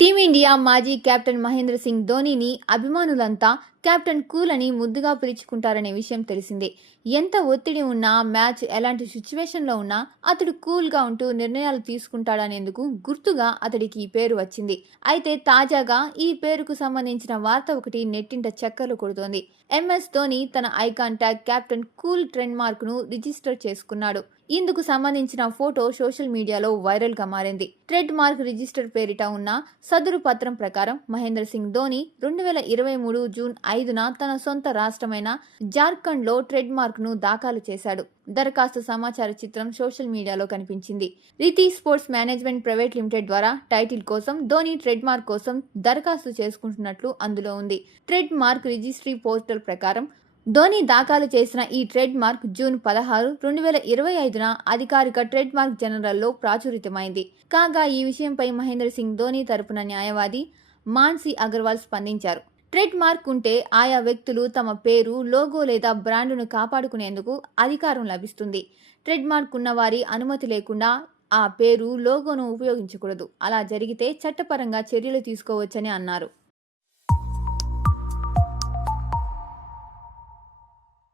Team India మాజీ captain Mahendra Singh ధోనీని అభిమానులంతా కెప్టెన్ కూల్ అని ముద్దుగా పిలుచుకుంటారనే విషయం తెలిసిందే. ఎంత ఒత్తిడి ఉన్నా, మ్యాచ్ ఎలాంటి సిచ్యువేషన్లో ఉన్నా అతడు కూల్గా ఉంటూ నిర్ణయాలు తీసుకుంటాడనేందుకు గుర్తుగా అతడికి ఈ పేరు వచ్చింది. అయితే తాజాగా ఈ పేరుకు సంబంధించిన వార్త ఒకటి నెట్టింట చక్కర్లు కొడుతోంది. ఎంఎస్ ధోని తన icon tag captain cool trend mark ను రిజిస్టర్ చేసుకున్నాడు. ఇందుకు సంబంధించిన ఫోటో సోషల్ మీడియాలో వైరల్ గా మారింది. ట్రెడ్ మార్క్ రిజిస్టర్ పేరిట ఉన్న సదరు పత్రం ప్రకారం మహేంద్ర సింగ్ ధోని 2023 జూన్ 5న తన సొంత రాష్ట్రమైన జార్ఖండ్లో ట్రెడ్ మార్క్ ను దాఖలు చేశాడు. దరఖాస్తు సమాచార చిత్రం సోషల్ మీడియాలో కనిపించింది. Riti sports management private limited ద్వారా టైటిల్ కోసం ధోని ట్రెడ్ మార్క్ కోసం దరఖాస్తు చేసుకుంటున్నట్లు అందులో ఉంది. ట్రెడ్ మార్క్ రిజిస్ట్రీ పోర్టల్ ప్రకారం ధోని దాఖలు చేసిన ఈ ట్రేడ్ మార్క్ జూన్ 16, 2025న అధికారిక ట్రేడ్ మార్క్ జనరల్లో ప్రాచురితమైంది. కాగా ఈ విషయంపై మహేంద్ర సింగ్ ధోని తరపున న్యాయవాది మాన్సీ అగర్వాల్ స్పందించారు. ట్రేడ్ మార్క్ ఉంటే ఆయా వ్యక్తులు తమ పేరు, లోగో లేదా బ్రాండును కాపాడుకునేందుకు అధికారం లభిస్తుంది. ట్రేడ్ మార్క్ ఉన్న వారి అనుమతి లేకుండా ఆ పేరు, లోగోను ఉపయోగించకూడదు. అలా జరిగితే చట్టపరంగా చర్యలు తీసుకోవచ్చని అన్నారు.